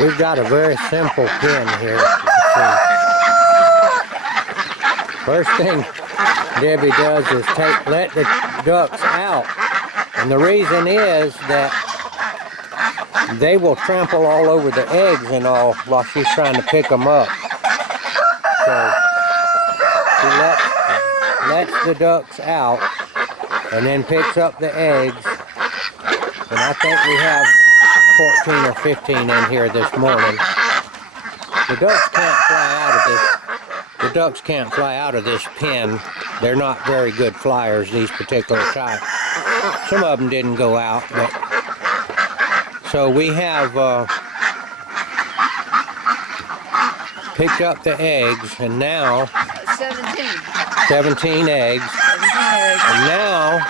We've got a very simple pen here. First thing Debbie does is let the ducks out. And the reason is that they will trample all over the eggs and all while she's trying to pick them up. So she lets the ducks out and then picks up the eggs. And I think we have 14 or 15 in here this morning. The ducks can't fly out of this. The ducks can't fly out of this pen. They're not very good flyers, these particular types. Some of them didn't go out, but so we have picked up the eggs, and now 17 eggs. And now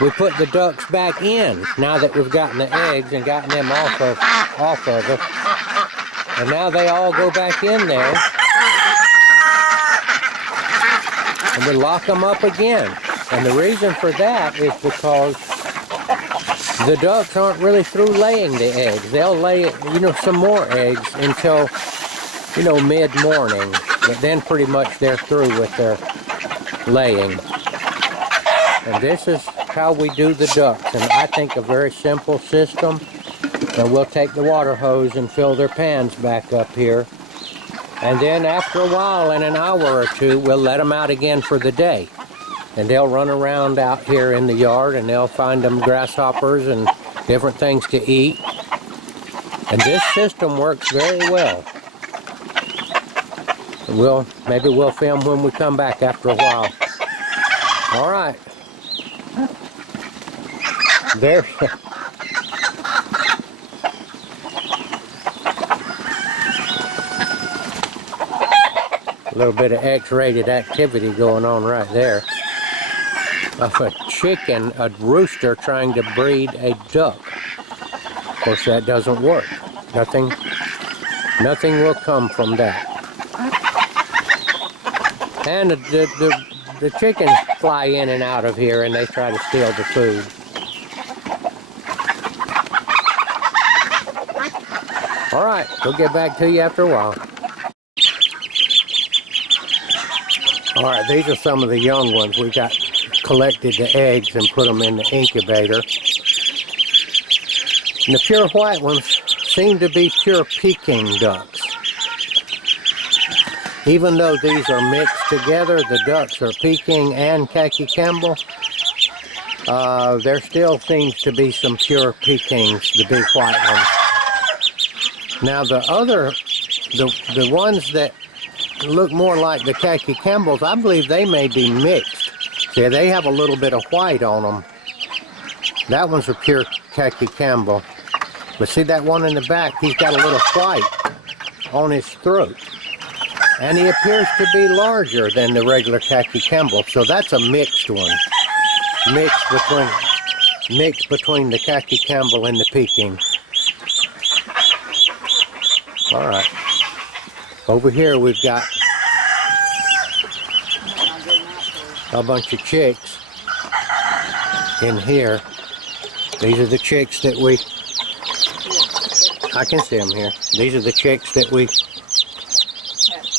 we put the ducks back in now that we've gotten the eggs and gotten them off of us. And now they all go back in there. And we lock them up again. And the reason for that is because the ducks aren't really through laying the eggs. They'll lay, some more eggs until, mid-morning. But then pretty much they're through with their laying. And this is how we do the ducks. And I think a very simple system. And we'll take the water hose and fill their pans back up here. And then after a while, in an hour or two, we'll let them out again for the day. And they'll run around out here in the yard and they'll find them grasshoppers and different things to eat. And this system works very well. Maybe we'll film when we come back after a while. All right. There's a little bit of X-rated activity going on right there. Of a chicken, a rooster trying to breed a duck. Of course, that doesn't work. Nothing will come from that. And the chickens fly in and out of here and they try to steal the food. All right, we'll get back to you after a while. All right, these are some of the young ones. We got collected the eggs and put them in the incubator. And the pure white ones seem to be pure Peking ducks. Even though these are mixed together, the ducks are Peking and Khaki Campbell, there still seems to be some pure Pekings, the big white ones. Now the ones that look more like the Khaki Campbells, I believe they may be mixed. See, they have a little bit of white on them. That one's a pure Khaki Campbell. But see that one in the back, he's got a little white on his throat. And he appears to be larger than the regular Khaki Campbell. So that's a mixed one. Mixed between the Khaki Campbell and the Peking. All right. Over here we've got a bunch of chicks in here. These are the chicks that I can see them here. These are the chicks that we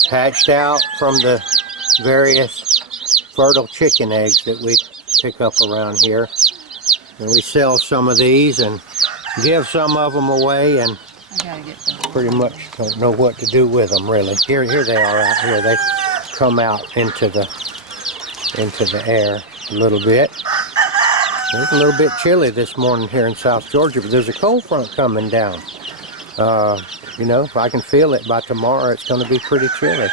hatched out from the various fertile chicken eggs that we pick up around here. And we sell some of these and give some of them away, and pretty much don't know what to do with them really. Here they are out here. They come out into the air a little bit. It's a little bit chilly this morning here in South Georgia, but there's a cold front coming down. If I can feel it by tomorrow, it's going to be pretty chilly.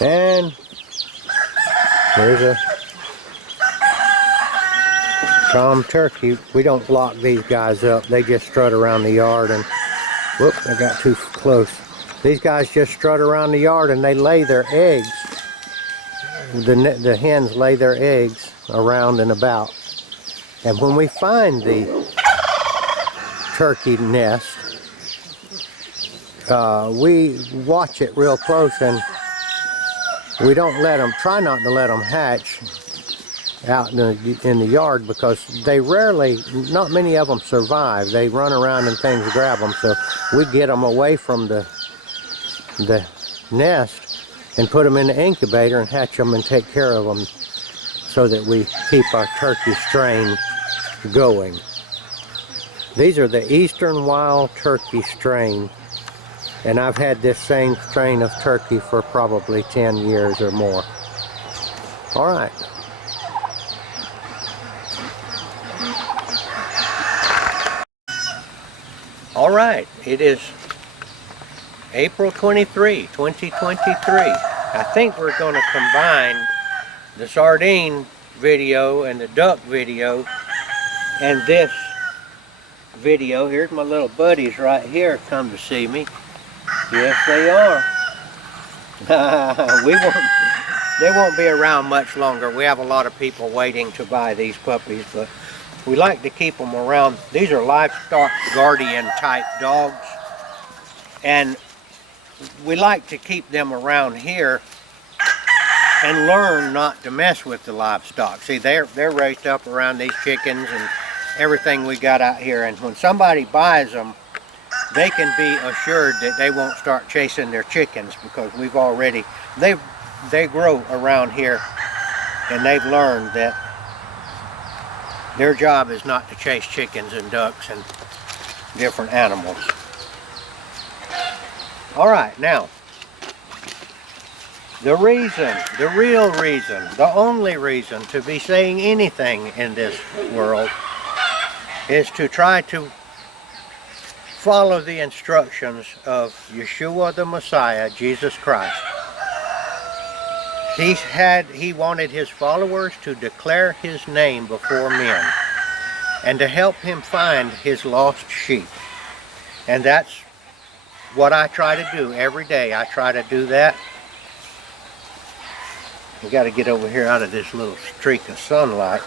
And there's a tom turkey. We don't lock these guys up. They just strut around the yard and, whoop, I got too close. These guys just strut around the yard and they lay their eggs. The hens lay their eggs around and about. And when we find the turkey nest, we watch it real close, and we don't let them, try not to let them hatch out in the yard, because they rarely, not many of them survive. They run around and things grab them, so we get them away from the nest and put them in the incubator and hatch them and take care of them so that we keep our turkey strain going. These are the Eastern Wild Turkey strain, and I've had this same strain of turkey for probably 10 years or more. All right. All right, it is April 23, 2023. I think we're going to combine the sardine video and the duck video and this video. Here's my little buddies right here come to see me. Yes, they are. They won't be around much longer. We have a lot of people waiting to buy these puppies, but we like to keep them around. These are livestock guardian type dogs, and we like to keep them around here and learn not to mess with the livestock. See, they're raised up around these chickens and everything we got out here, and when somebody buys them, they can be assured that they won't start chasing their chickens, because we've already, they grow around here, and they've learned that their job is not to chase chickens and ducks and different animals. All right, now, the real reason, the only reason to be saying anything in this world is to try to follow the instructions of Yeshua the Messiah, Jesus Christ. He wanted his followers to declare his name before men and to help him find his lost sheep. And that's what I try to do every day. I try to do that. We got to get over here out of this little streak of sunlight.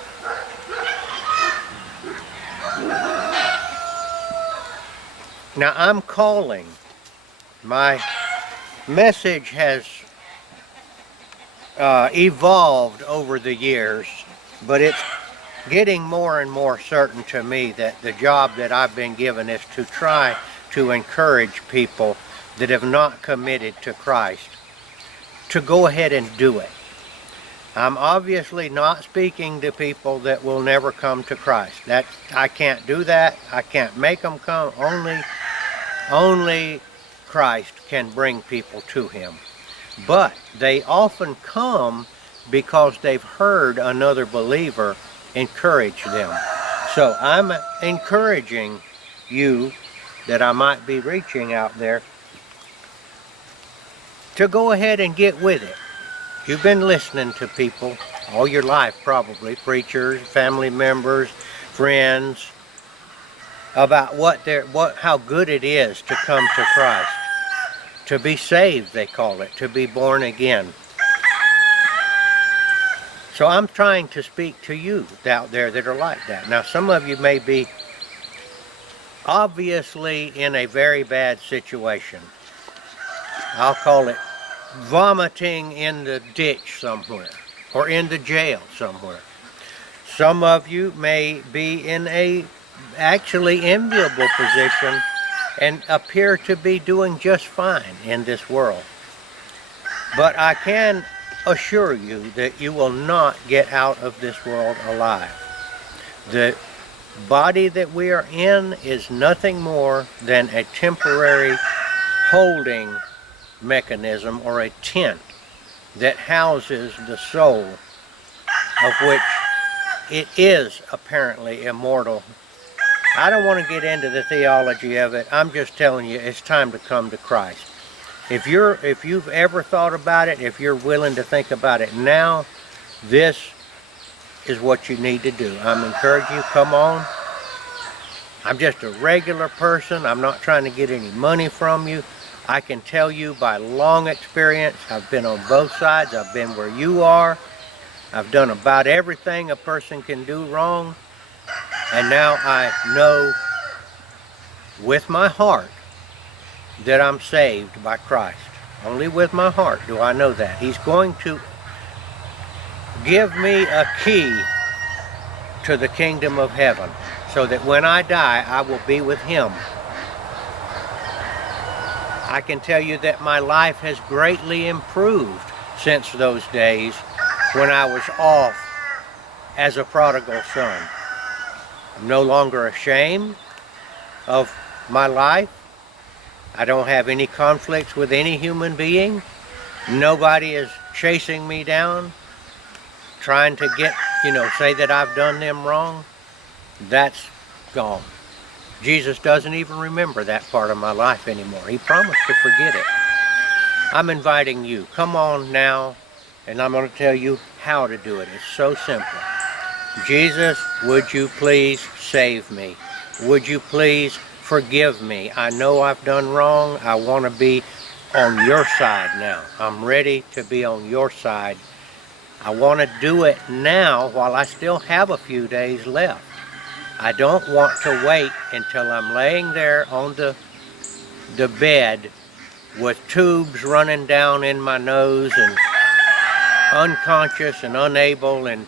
Now I'm calling. My message has evolved over the years, but it's getting more and more certain to me that the job that I've been given is to try to encourage people that have not committed to Christ to go ahead and do it. I'm obviously not speaking to people that will never come to Christ. That I can't do that. I can't make them come. Only Christ can bring people to him. But they often come because they've heard another believer encourage them. So I'm encouraging you that I might be reaching out there to go ahead and get with it. You've been listening to people all your life, probably, preachers, family members, friends, about how good it is to come to Christ. To be saved, they call it, to be born again. So I'm trying to speak to you out there that are like that. Now, some of you may be obviously in a very bad situation. I'll call it vomiting in the ditch somewhere, or in the jail somewhere. Some of you may be in a actually enviable position and appear to be doing just fine in this world. But I can assure you that you will not get out of this world alive. The body that we are in is nothing more than a temporary holding mechanism, or a tent that houses the soul, of which it is apparently immortal. I don't want to get into the theology of it. I'm just telling you, it's time to come to Christ. If you've ever thought about it, if you're willing to think about it now, this is what you need to do. I'm encouraging you, come on. I'm just a regular person. I'm not trying to get any money from you. I can tell you by long experience, I've been on both sides. I've been where you are. I've done about everything a person can do wrong. And now I know with my heart that I'm saved by Christ. Only with my heart do I know that. He's going to give me a key to the kingdom of heaven, so that when I die, I will be with Him. I can tell you that my life has greatly improved since those days when I was off as a prodigal son. I'm no longer ashamed of my life. I don't have any conflicts with any human being. Nobody is chasing me down, trying to get, say that I've done them wrong. That's gone. Jesus doesn't even remember that part of my life anymore. He promised to forget it. I'm inviting you, come on now, and I'm going to tell you how to do it. It's so simple. Jesus, would you please save me? Would you please forgive me? I know I've done wrong. I want to be on your side now. I'm ready to be on your side. I want to do it now while I still have a few days left. I don't want to wait until I'm laying there on the bed with tubes running down in my nose and unconscious and unable, and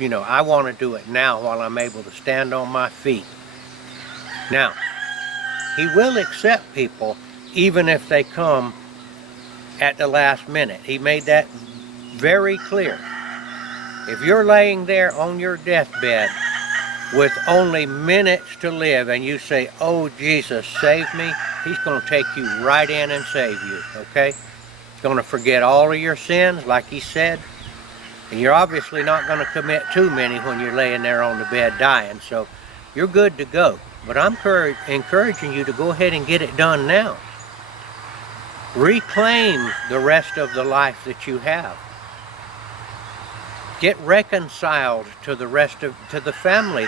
I want to do it now while I'm able to stand on my feet. Now, He will accept people even if they come at the last minute. He made that very clear. If you're laying there on your deathbed with only minutes to live and you say, "Oh, Jesus, save me," He's going to take you right in and save you, okay? He's going to forget all of your sins, like He said. And you're obviously not going to commit too many when you're laying there on the bed dying, so you're good to go. But I'm encouraging you to go ahead and get it done now. Reclaim the rest of the life that you have. Get reconciled to the family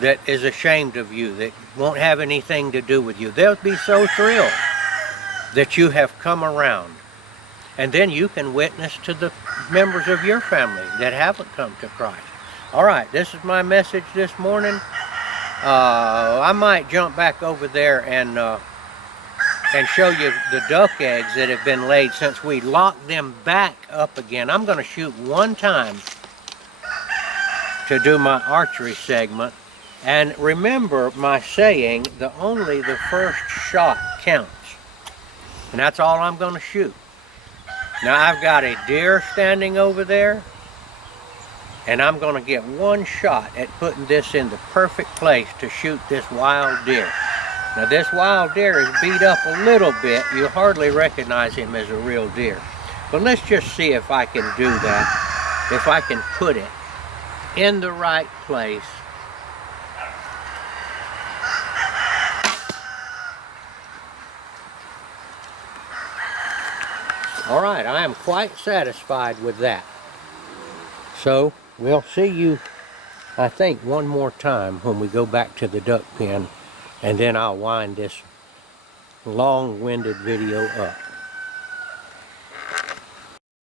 that is ashamed of you, that won't have anything to do with you. They'll be so thrilled that you have come around. And then you can witness to the members of your family that haven't come to Christ. All right, this is my message this morning. I might jump back over there and show you the duck eggs that have been laid since we locked them back up again. I'm going to shoot one time to do my archery segment. And remember my saying, only the first shot counts. And that's all I'm going to shoot. Now I've got a deer standing over there, and I'm going to get one shot at putting this in the perfect place to shoot this wild deer. Now this wild deer is beat up a little bit. You hardly recognize him as a real deer. But let's just see if I can do that. If I can put it in the right place. All right, I am quite satisfied with that. So we'll see you, I think, one more time when we go back to the duck pen, and then I'll wind this long-winded video up.